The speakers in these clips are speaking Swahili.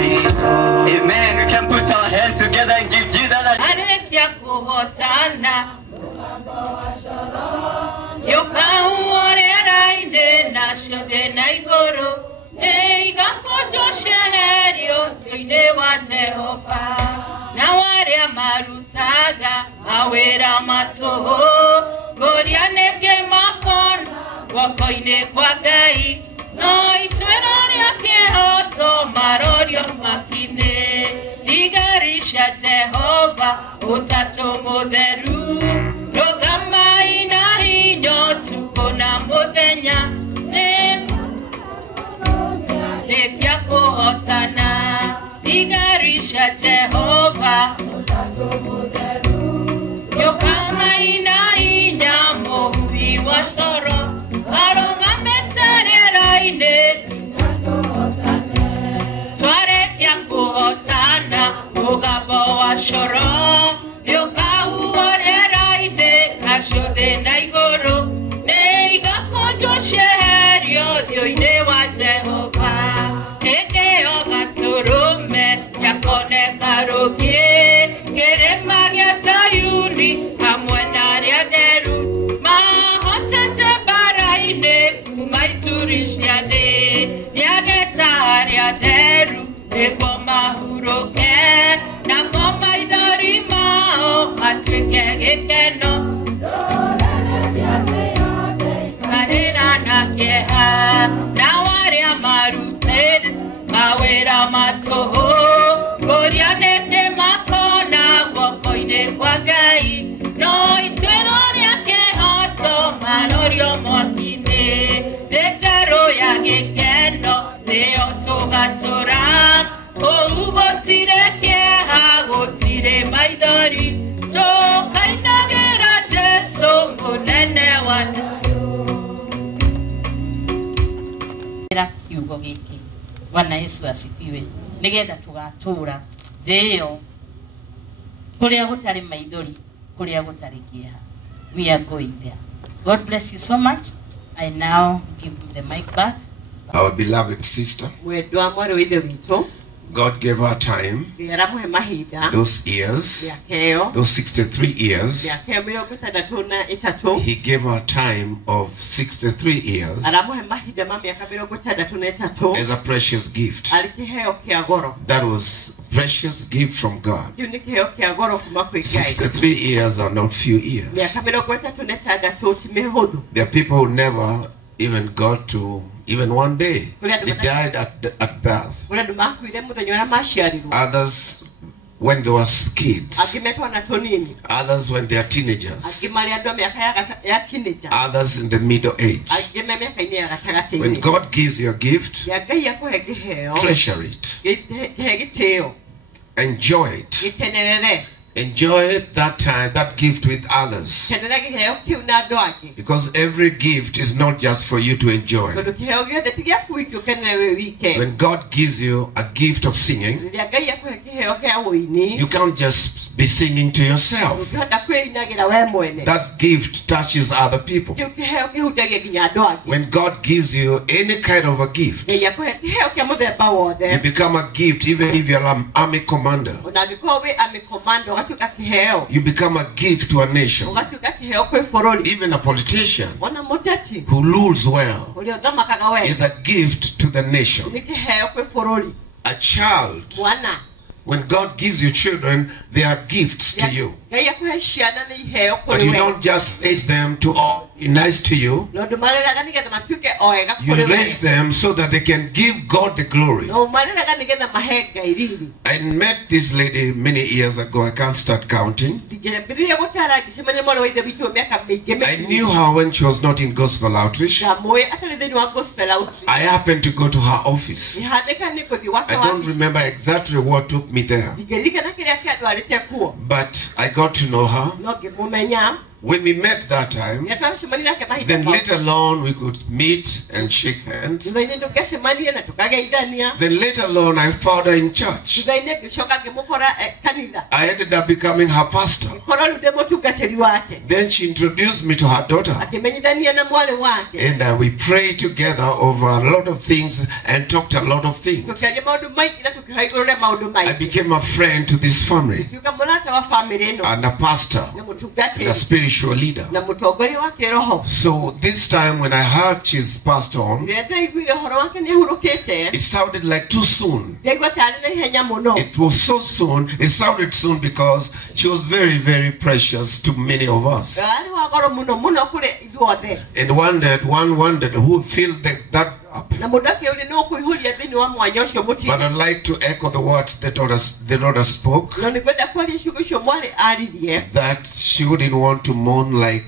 Amen. We can put our hands together and give Jesus a Jehovah, utato moderu, rogama inahinyo tukona modenya, lekia kohotana, digarisha Jehovah, utato moderu, rogama inahinya mohui wasoro, aronga metane raine, twarekia kohotana, Ogabo ashoro, yoka uorera ide, kasho de naigoro, neiga kojo sherio, dio ide wa Jehovah, eke oga turume, yakone karokie, kere magia sayuni, amwenaria deru, mahotete bara ide, kumaiturishiade, niagetaria deru, ego mahuroke, na mama idari mao atweke gekeno kanena na keha na wari amaruted mawera matoho goria neke makona wakoine kwa gai no itwenoni ake hoto manorio mokine detaro ya gekeno leo togatora Ubotire keha gotire maidori to kainagera Jesu munene wanayo kiugo giki. Bwana Yesu asifiwe. Nigetha tugatura thio kuria gutari maidori kuria gutari keha. We are going there. God bless you so much. I now give the mic back. Our beloved sister, God gave her time, yaramuhe mahinda those years, yakeo those 63 years. yakeo 63 He gave her time of 63 years aramuhe mahinda ma myaka 63 as a precious gift. alikiheo kya goro That was precious gift from God. yunikiheo kya goro kuma kwe Ngai 63 years are not few years. myaka 63 timehudu. There are people who never even got to even one day. They died at birth. Kula dumakwire muthenya ura mashiarirwo Others when they were kids. agimetwa na tonini Others when they are teenagers. agimari andu miaka ya teenager Others in the middle age. agime miaka ine ya gatagati When God gives you a gift, ya Ngai yakuhe giheo treasure it. gihe giteo Enjoy it. gitenerere Enjoy that time, that gift with others. tenera giheo kiu na andu angi Because every gift is not just for you to enjoy. tondu kiheo giothe ti giaku wiki ukenere we wike When God gives you a gift of singing, riria Ngai yakuhe giheo kia uini you can't just be singing to yourself. ukihota kwinagira we mwene That gift touches other people. kiu kiheo kihutagia nginya andu angi When God gives you any kind of a gift, Ngai yakuhe kiheo kia muthemba you wothe become a gift even if you're an army commander. ona angĩkorwo wĩ army commander ũgatuĩka kĩheo You become a gift to a nation. ũgatuĩka kĩheo kwĩ bũrũri Even a politician ona mũteti who rules well ũrĩa ũthamakaga is wega a gift to the nation. nĩ kĩheo kwĩ bũrũri A child, mwana when God gives you children, they are gifts to you. Ngai akũhe ciana nĩ iheo But kũrĩ you we don't just raise them to all be nice to you. na ũndũ mareraga nĩgetha matuĩke o ega You kũrĩ we raise them so that they can give God the glory. na ũmareraga nĩgetha mahe Ngai riri I met this lady many years ago. I can't start counting. ndingĩambĩrĩria gũtara ngĩcemania mwarĩ wa ithe witũ mĩaka mĩingĩ I knew her when she was not in gospel outreach. ndamũĩ atarĩ thĩinĩ wa gospel outreach I happened to go to her office. ihanĩka nĩ gũthiĩ gwake I don't remember exactly what took me there, ndingĩririkana kĩrĩa kĩandwarĩte kuo but I got to know her. no ngĩmũmenya When we met that time, nĩ twacemania nake mahinda then later on we could meet and shake hands. thutha-inĩ tũngĩacemania na tũkageithania Then later on I found her in church. thutha-inĩ ngĩcoka ngĩmũkora kanitha I ended up becoming her pastor. ngĩkorwo rĩu ndĩ mũtungatĩri wake Then she introduced me to her daughter. akĩmenyithania na mwarĩ wake And we prayed together over a lot of things and talked a lot of things. tũkĩaria maũndũ maingĩ na tũkĩhaigũrũre maũndũ I maingĩ became a friend to this family tuĩka mũrata wa bamĩrĩ ĩno and a pastor na and a mũtungatĩri spiritual leader. na mũtongoria wa kĩroho So this time when I heard she's passed on, rĩrĩa ndaiguire ũhoro wake nĩ ahurũkĩte it sounded like too soon. ndaigua tarĩ na ihenya mũno It was so soon. It sounded soon because she was very, very precious to many of us. arĩ wa goro mũno mũno kũrĩ ithuothe And one wondered who would fill that gap. na mũndũ akĩũria nĩ ũkũihũria thĩinĩ wa mwanya ũcio But mũtini I'd like to echo the words the daughter spoke, no nĩngwenda kwaria ciugo icio mwarĩ aririe that she wouldn't want to mourn like,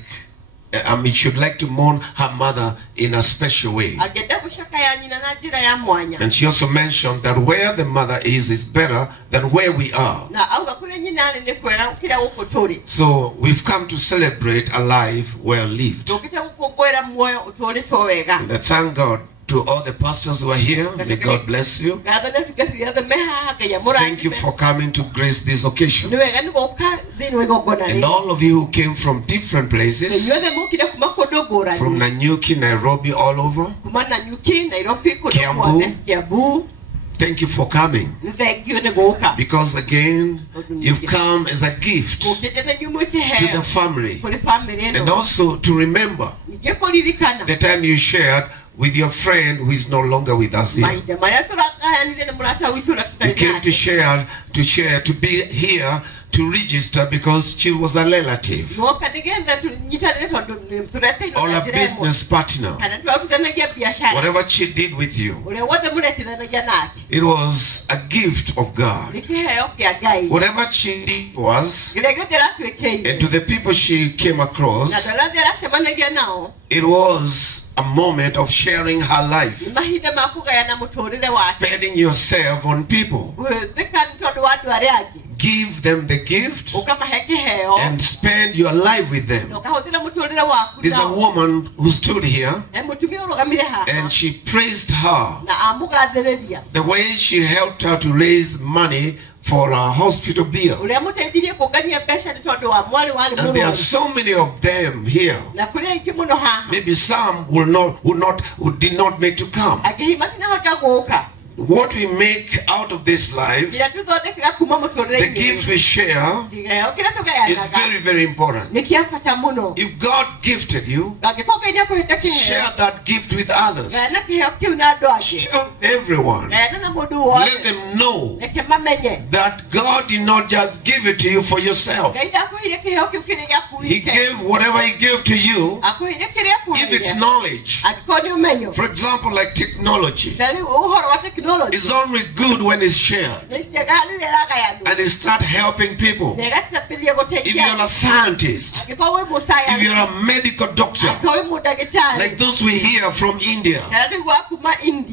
she'd like to mourn her mother in a special way. angĩenda gũcakaya nyina na njĩra ya mwanya And she also mentioned that where the mother is better than where we are. na auga kũrĩa nyina arĩ nĩ kwega gũkĩra gũkũ tũrĩ So we've come to celebrate a life well lived. tũkĩte gũkũngũĩra muoyo ũtũrĩtwo wega And I thank God to all the pastors who are here. May God bless you. ngatho nĩ tungatĩri othe me haha Ngai Thank you amũrathime for coming to grace this occasion. nĩ wega nĩ gũka thĩinĩ wa igongona And rĩrĩ all of you who came from different places, inyuothe mũkire kuma kũndũ from ngũrani Nanyuki, Nairobi, all over, kuma Nanyuki Nairobi kũndũ Kiambu. guothe Kiambu thank you for coming. nĩ thengio nĩ gũka Because again, you've come as a gift mũkĩte nĩ nyumũ to the kĩheo family. kũrĩ bamĩrĩ And ĩno also to remember ningĩ kũririkana the time you shared with your friend who is no longer with us here. mahinda marĩa tũrakayanire na mũrata witũ na We tũtarĩ came to share, to be here to register because she was a relative moka nĩgetha tũnyitanĩre tondũ nĩ tũreteirwo or na a njĩra ĩmwe business partner. kana tũrarutithanagia biacara Whatever she did with you, ũrĩa wothe mũretithanagia nake it was a gift of God. nĩ kĩheo kĩa Ngai Whatever she did was, kĩrĩa gĩothe and aratuĩkĩire to the people she came na across, andũ arĩa othe aracemanagia nao it was a moment of sharing her life, nĩ mahinda ma kũgayana mũtũũrĩre wake spending yourself on people. gwĩthĩka nĩ tondũ wa andũ arĩa angĩ Give them the gift ũkamahe kĩheo and spend your life with them. na ũkahũthĩra mũtũũrĩre waku There's a nao woman who stood here na mũtumia ũrũgamire haha and she praised her. na amũgathĩrĩria The way she helped her to raise money for a hospital bill. ũrĩa mũteithirie kũngania mbeca nĩ tondũ wa mwarĩ warĩ And there are mũrũaru so many of them here. na kũrĩ aingĩ mũno haha Maybe some who did not make to come. angĩ matinahota gũũka what we make out of this life, the gifts we share, is very, very important. If God gifted you, share that gift with others. Share with everyone. Let them know that God did not just give it to you for yourself. He gave whatever He gave to you, give it knowledge. For example, like technology. It's only good when it's shared and it starts helping people. If you're a scientist, if you're a medical doctor, like those we hear from India,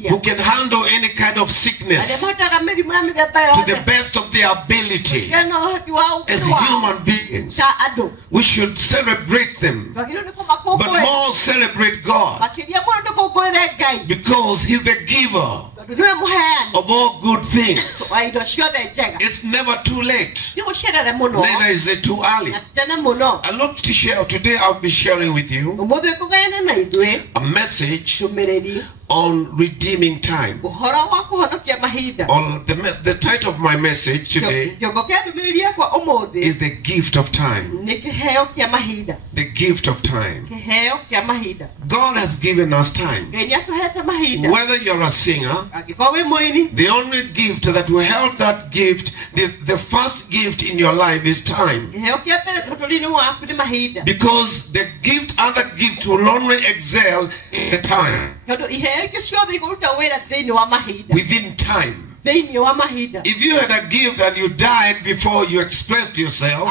who can handle any kind of sickness to the best of their ability, as human beings, we should celebrate them, but more celebrate God, because He's the giver of all good things. It's never too late, neither is it too early. I love to share. Today I'll be sharing with you a message on redeeming time. The title of my message today is the gift of time. The gift of time. God has given us time. Whether you're a singer, the only gift that will help that gift, the first gift in your life is time. Because the gift, other gift will only excel in the time. Within time. If you had a gift and you died before you expressed yourself,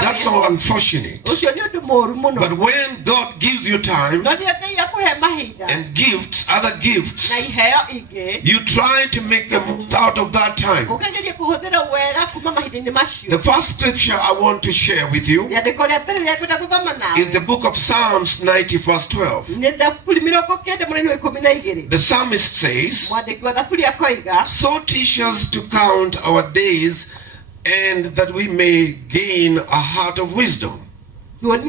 that's so unfortunate. But when God gives you time and gifts, other gifts, you try to make the most out of that time. The first scripture I want to share with you is the book of Psalms 90 verse 12. The psalmist says, so teach us to count our days, and that we may gain a heart of wisdom. Verse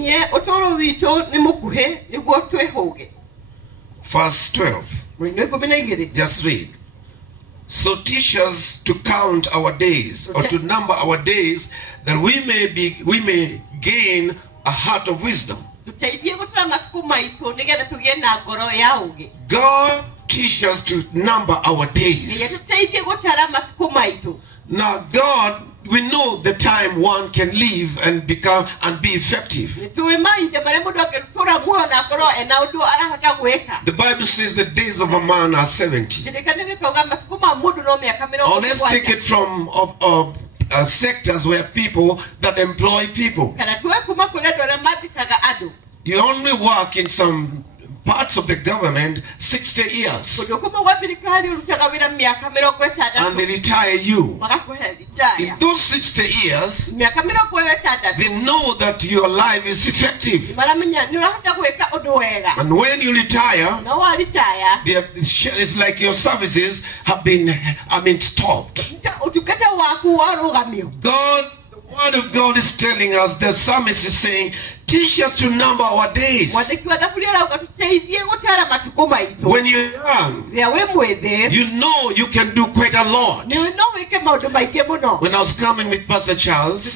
12. Just read. So teach us to count our days, or to number our days, that we may gain a heart of wisdom. God teach us to number our days. Now God, we know the time one can live and become and be effective. The Bible says the days of a man are 70. Or let's take it from sectors where people that employ people. You only work in some parts of the government 60 years, and they retire you. In those 60 years, they know that your life is effective. And when you retire, it's like your services have been stopped. God, the word of God is telling us, the psalmist is saying, teach us to number our days. When you're young, you know you can do quite a lot. When I was coming with Pastor Charles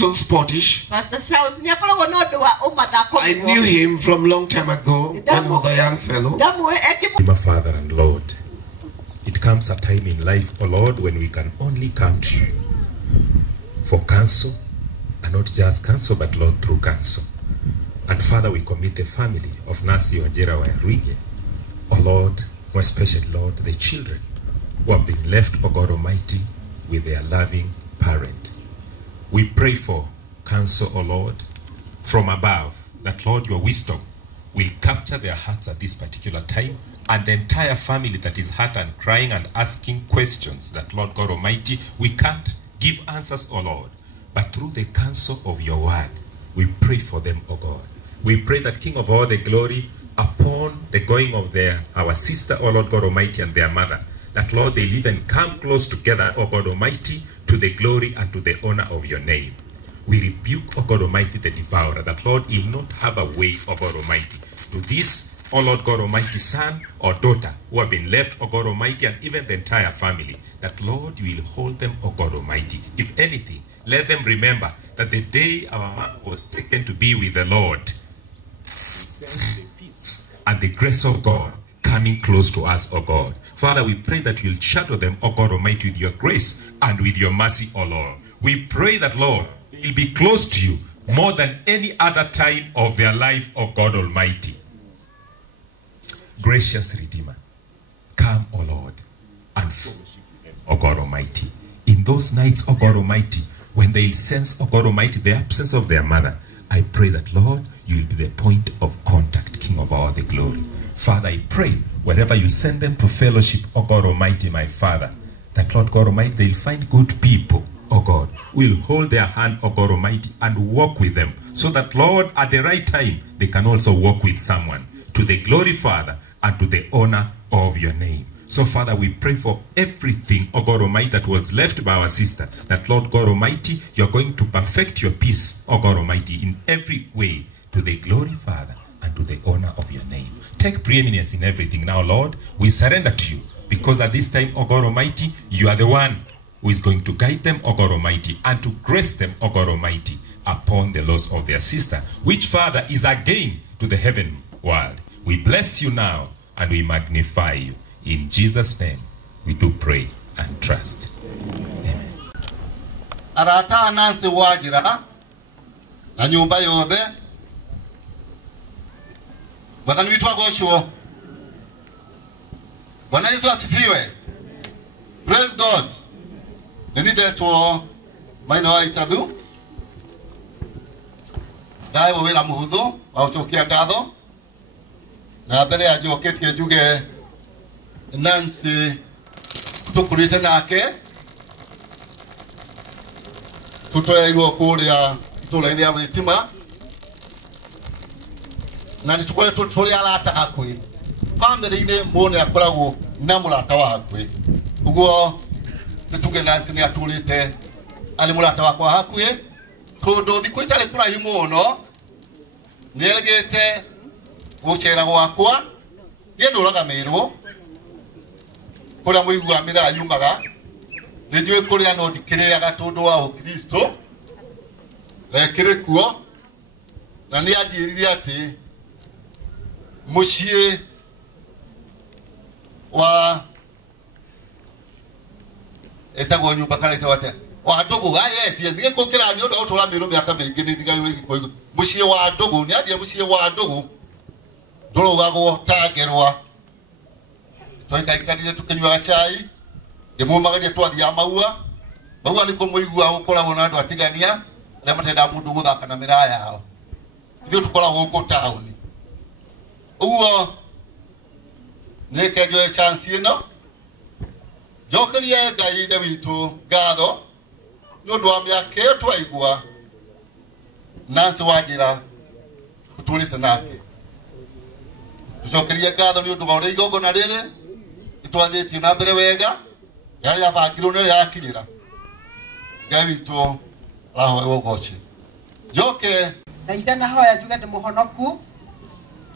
was Scottish. I knew him from a long time ago when he was a young fellow. My Father and Lord, it comes a time in life, O Lord, when we can only come to you for counsel. And not just counsel, but Lord, through counsel. And Father, we commit the family of Nancy Wajira Wairwige. Oh Lord, more especially, Lord, the children who have been left, oh God Almighty, with their loving parent. We pray for counsel, oh Lord, from above, that Lord, your wisdom will capture their hearts at this particular time, and the entire family that is hurt and crying and asking questions that, Lord God Almighty, we can't give answers, oh Lord. But through the counsel of your word, we pray for them, O God. We pray that King of all the glory, upon the going of our sister, O Lord God Almighty, and their mother, that Lord, they live and come close together, O God Almighty, to the glory and to the honor of your name. We rebuke, O God Almighty, the devourer, that Lord, he'll not have a way, O God Almighty, to this oh Lord God Almighty, son or daughter who have been left, oh God Almighty, and even the entire family, that Lord, you will hold them, oh God Almighty. If anything, let them remember that the day our man was taken to be with the Lord, we sense the peace and the grace of God coming close to us, oh God. Father, we pray that you'll shadow them, oh God Almighty, with your grace and with your mercy, oh Lord. We pray that, Lord, they'll be close to you more than any other time of their life, oh God Almighty. Gracious Redeemer, come, O Lord, and fellowship with them, O God Almighty. In those nights, O God Almighty, when they'll sense, O God Almighty, the absence of their mother, I pray that, Lord, you will be the point of contact, King of all the glory. Father, I pray, wherever you send them to fellowship, O God Almighty, my Father, that, Lord God Almighty, they'll find good people, O God, will hold their hand, O God Almighty, and walk with them, so that, Lord, at the right time, they can also walk with someone, to the glory, Father, and to the honor of your name. So, Father, we pray for everything, O God Almighty, that was left by our sister, that, Lord God Almighty, you're going to perfect your peace, O God Almighty, in every way, to the glory, Father, and to the honor of your name. Take preeminence in everything now, Lord. We surrender to you, because at this time, O God Almighty, you are the one who is going to guide them, O God Almighty, and to grace them, O God Almighty, upon the loss of their sister, which, Father, is again to the heaven world. We bless you now, and we magnify you. In Jesus' name, we do pray and trust. Amen. Arata Nancy Wajira, na nyumba yothe, Bwana nitwa Gosho. Bwana Yesu asifiwe. Praise God. Nende to maina wa itadu. Dai wewe la muhudhu, au chokia ngatho. Na mbere ya njoketie njuge Nancy tukurite nake tutoeirwo kuria itũra-inĩ ya Witima na nĩtũkore tũrĩ arata hakuhĩ bamĩrĩ-inĩ mũndũ akoragwo na mũrata wa hakuhĩ ũguo nĩtuge Nancy nĩ atũrĩte arĩ mũrata wakwa hakuhĩ tondũ thikũ itarĩ kũraihu mũno nĩerĩgĩte gũcera gwakwa ndũraga mĩrwo kũrĩa mũiguamĩra yumaga nĩnjũĩ kũrĩa no ndikĩrĩaga tondũ wa Kristo rekĩrĩ kuo na nĩ anjĩrire atĩ mũciĩ wa etagwo nyũmba kana etagwo atĩa wa Ndũgũ yes ndigĩkũkĩra nĩ ũndũ wa ũtũra mĩrwo mĩaka mĩingĩ nĩ ndigagĩrwo Gĩkũyũ mũciĩ wa Ndũgũ nĩ anjĩrire mũciĩ wa Ndũgũ ndũrũgagwo ta ngerwa twaikaikarire tũkĩnyuaga cai ngĩmũmagaria twathiaga maua nĩkuo mũigua gũkoragwo na andũ atigania arĩa matenda mũndũ gũthaka na mĩraa yao ithuĩ tũkoragwo gũkũ taũni ũguo nĩke njoe chance ĩno njokerie Ngai ithe witũ ngatho nĩ ũndũ wa mĩaka ĩyo twaigua Nancy Wanjĩra tũtũrĩte nake tucokerie ngatho nĩ ũndũ wa ũrĩa igongona rĩrĩ itwathĩtio na mbere wega yarĩ yabangirwo nĩ yakinyĩra Ngai witũ arahoerwo ũgooci njoke ndaita nahoya njuge ndĩ mũhonoku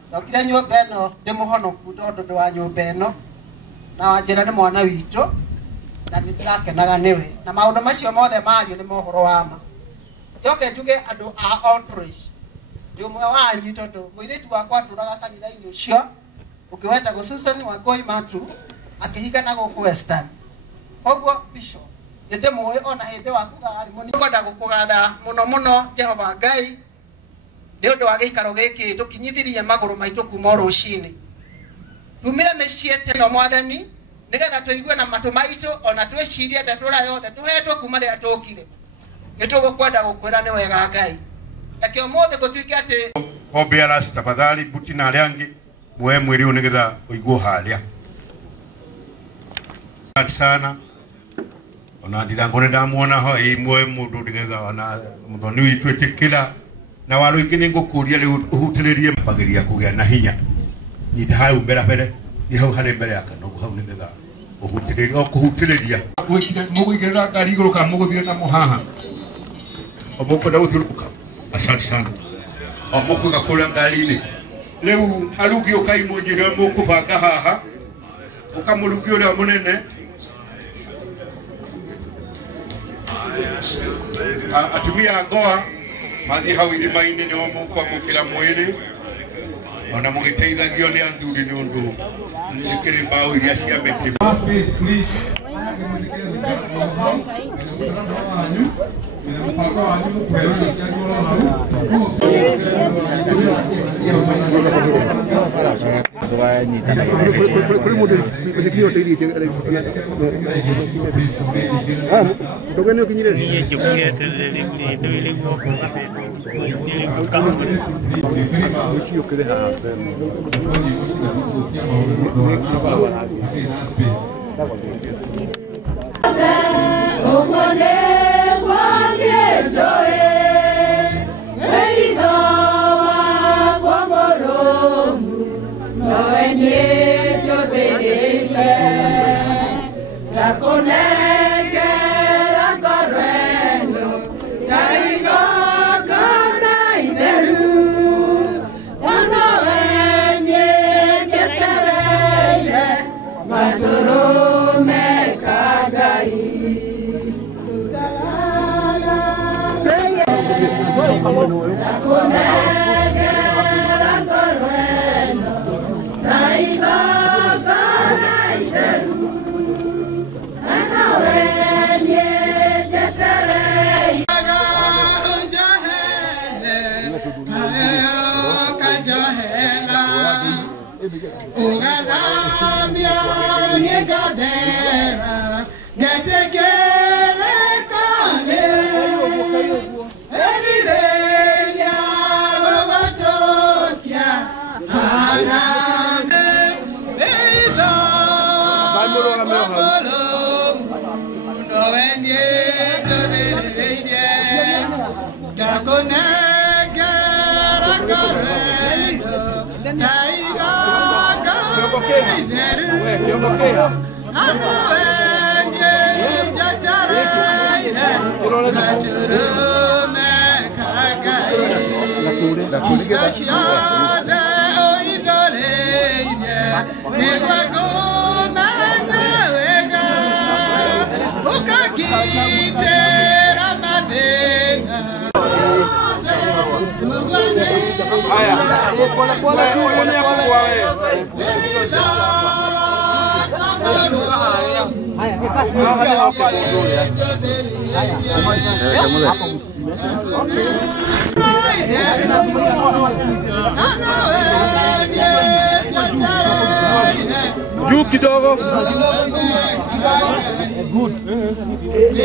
ndokire nyũmba ĩno ndĩ mũhonoku tondũ ndĩ wa nyũmba ĩno na Wanjĩra nĩ mwana witũ na nĩ ndĩrakenaga nĩwe na maũndũ macio mothe mario nĩ mohoro wa ma njoke njuge andũ a Outreach ndĩ ũmwe wanyu tondũ mũirĩtu wakwa atũraga kanitha-inĩ ũcio ũkĩwetagwo Susan Wangũi Matu akĩhikana gũkũ Western koguo Bishop nĩ ndĩmũĩ ona hĩndĩ wa kũgarimũ nĩ ngwenda gũkũgatha mũno mũno Jehova Ngai nĩ ũndũ wa gĩikaro gĩkĩ tũkinyithirie magũrũ maitũ kuma rũcinĩ tumire mĩciĩ teno Mwathani nĩgetha tũigue na matũ maitũ ona twĩcirie ndatũra yothe tũhetwo kuma rĩrĩa tũkire nĩ tũgũkwenda gũkwĩra nĩ wega Ngai lakini ũmũthĩ gũtuĩke atĩ ombe arasi tafadhali buti na arĩa angĩ muoe mwĩrĩ ũyũ nĩgetha ũiguo harĩa sana ona ndirango nĩ ndamuona ho muoe mũndũ nĩgetha ona mũthoni witũ ĩtĩkĩra na walo ingĩ nĩ ngũkũria rĩu ũhutĩrĩrie mbagĩria kũgĩa na hinya nyita hau mbere nĩ hau harĩ mbere ya kanogu hau nĩgetha ũhutĩrĩria mũgũigĩrĩra ngari igũrũ kana mũgũthiĩ na mũhaha o mũkwenda gũthiũrũrũka asante sana o mũkwĩga kũrĩa ngari-inĩ leu alugio kai mojira mo kuvanga haha ukamulugio le munene atumia ngoa mathi hau irimaini ni omo kwa mukira mwiri ona mugiteithagio ni anthuri ni undu nikiri mbao iria cia meti. Please ayage mutikire mukara hau wanyu mpaka wanyu mukwera cia ngoro hau kuri mundu nikiro teithie ndogene ukinyire ni jukete ndio ile ngo kama ushio kile hapa juu kidogo. Good.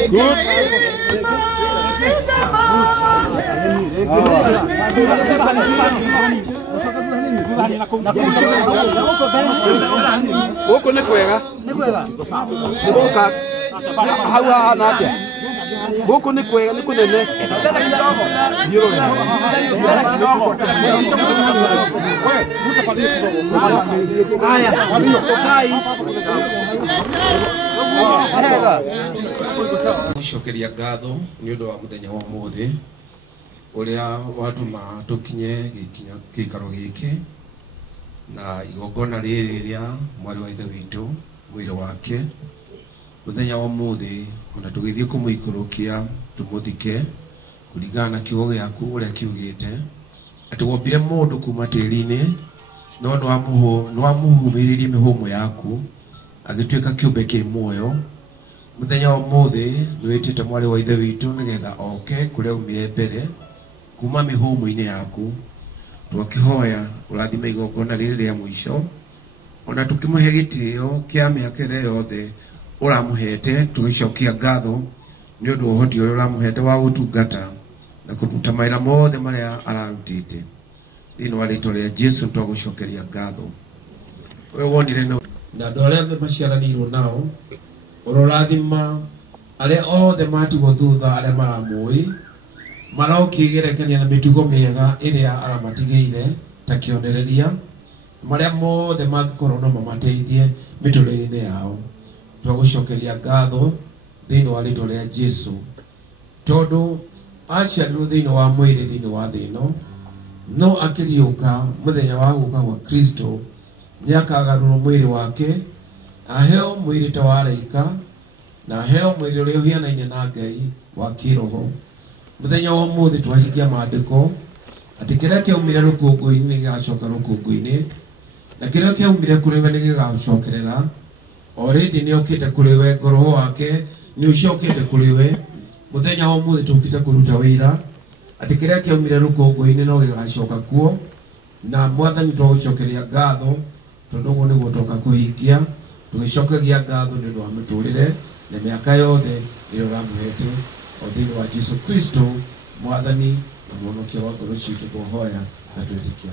Good. Huko ni kwega. Ni kwega. Nikuka. Hawa anaje. Huko ni kwega, ni kunene. Ndio. Haya, kai. Gũcokeria ngatho nĩ ũndũ wa mũthenya wa ũmũthĩ ũrĩa watũma tũkinye gĩikaro gĩkĩ na igongona rĩrĩ rĩa mwarĩ wa ithe witũ mwĩrĩ wake. Mũthenya wa ũmũthĩ ona tũgĩthiĩ kũmũikũrũkia tũmũthike kũringana na kiugo gĩaku ũrĩa kiugĩte atĩ wombire mũndũ kuma tĩri-inĩ no nĩwamũhumĩrĩirie mĩhũmũ yaku agĩtuĩka kĩũmbe kĩ muoyo. Mũthenya wa ũmũthĩ nĩwĩtĩte mwarĩ wa ithe witũ nĩgetha oke kũrĩa aumire mbere kuma mĩhũmũ-inĩ yaku. Twakĩhoya ũrathime igongona rĩrĩ rĩa mũico ona tũkĩmũhe gĩtĩo kĩa mĩaka ĩrĩa yothe ũramũhete. Tũgĩcokia ngatho nĩ ũndũ wa ũhoti ũrĩa ũramũhete wa gũtungata na kũruta mawĩra mothe marĩa ararutĩte. Thĩinĩ wa rĩĩtwa rĩa Jesũ twagũcokeria ngatho. Ũyũ wonire na andũ arĩa othe maciaranĩirwo nao ũrorathima arĩa othe matigwo thutha arĩa maramũĩ marokĩgerekania na mĩtugo mĩega ĩrĩa aramatigĩire ta kĩonereria marĩa mothe mangĩkorwo no mamateithie mĩtũrĩre-inĩ yao. Twagũcokeria ngatho thĩinĩ wa rĩĩtwa rĩa Jesũ tondũ aciarirwo thĩinĩ wa mwĩrĩ thĩinĩ wa thĩ ĩno no akiriuka muthenya wa guka gwa Kristo niakagarura mwiri wake aheo mwiri ta wa araika na aheo mwiri uria uhianaine na Ngai wa kiroho. Muthenya wa umuthi twahingia maandiko ati kiria kiaumire rukungu-ini nigigacoka rukungu-ini na kiria kiaumire kuri we nigigacokerera. Already ni okite kuri we, ngoro wake ni ucokete kuri we. Muthenya wa umuthi tukite kuruta wira ati kiria kiaumire rukungu-ini no gigacoka kuo, na Mwathani twagucokeria ngatho tondu guo niguo toka kuhingia. Tugicokagia ngatho ni undu wa miturire na miaka yothe iria uramuhete o thiini wa Jesu Kristo Mwathani na muhonokia wa ngoro citu twahoya na twitikia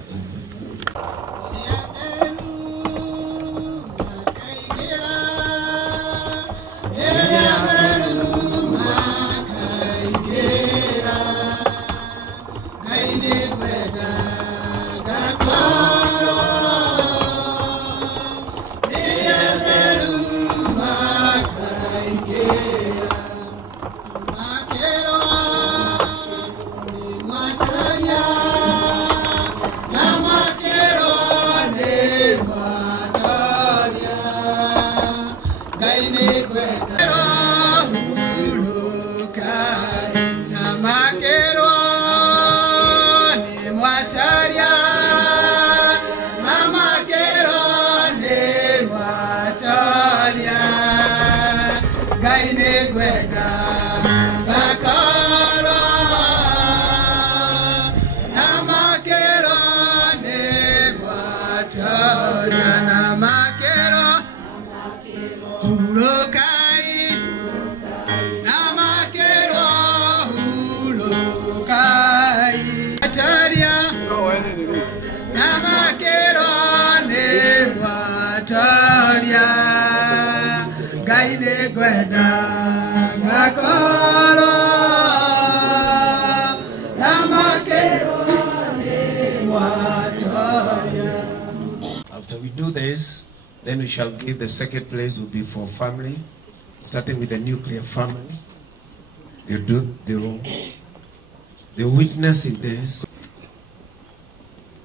After we do this, then we shall give the second place will be for family, starting with the nuclear family. They will witness in this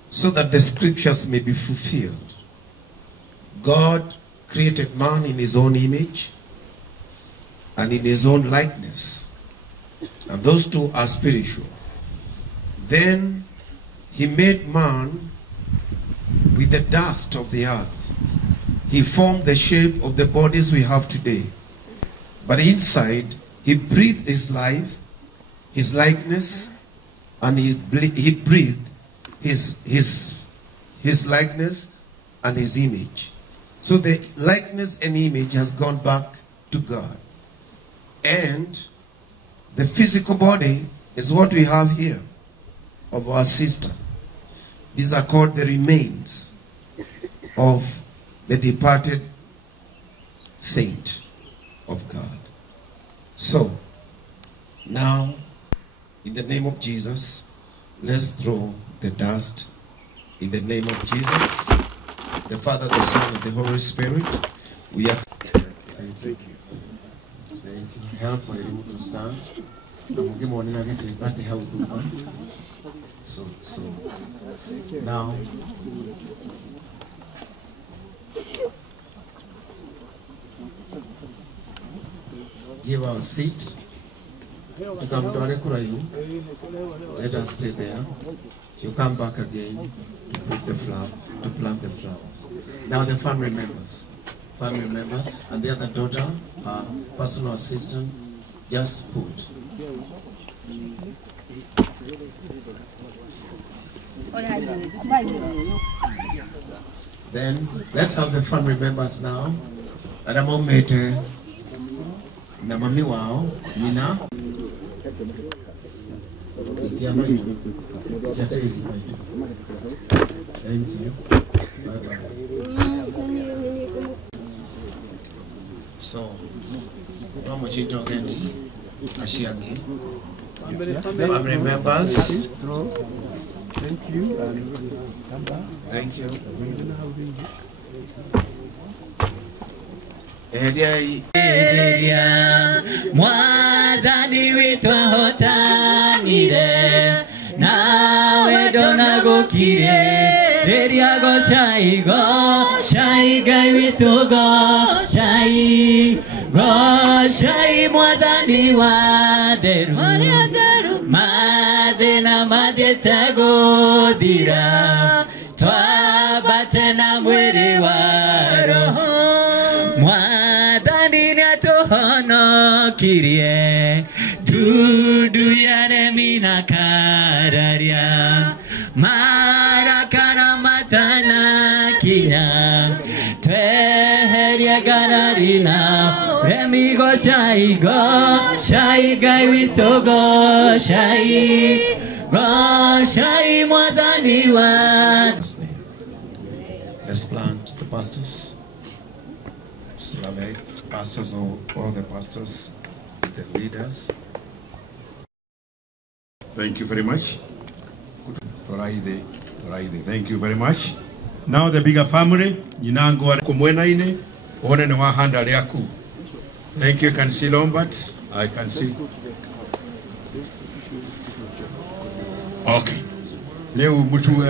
so that the scriptures may be fulfilled. God created man in his own image and in his own likeness, and those two are spiritual. Then he made man with the dust of the earth. He formed the shape of the bodies we have today, but inside he breathed his life, his likeness, and he breathed his likeness and his image. So the likeness and image has gone back to God. And the physical body is what we have here of our sister. These are called the remains of the departed saint of God. So, now, in the name of Jesus, let's throw the dust in the name of Jesus, the Father, the Son, and the Holy Spirit. We are... Thank you. Thank you. Help my remote to stand. So now give our seat. Let us stay there. You come back again to put the flower, to plant the flowers. Now the family members, and the other daughter, her personal assistant, just put. Then let's have the family members now. Adamomete na mami wao Nina. Thank you. Bye bye. So, Mama Chito Kendi, Ashiagi. Family members. Thank you. Thank you. Mwadhani witwa hotanire nawe dona go kire Deria go shai gai witu go shai mwadani wa deru Madena madeta go dira Twa batena mwiri wa roho Mwadani na tohono kirie Dudu yare mina kararia Marakana matana kinya Tweheria ganarina Remigo shai gai witogo shai mwadani wa. Let's plant the pastors. Islamic pastors, all the pastors, the leaders. Thank you very much. Thank you very much. Now the bigger family, Yinango kumwena ine, one ne wahanda leaku. Thank you, can see Lombard. I can see. Okay. Leo mtu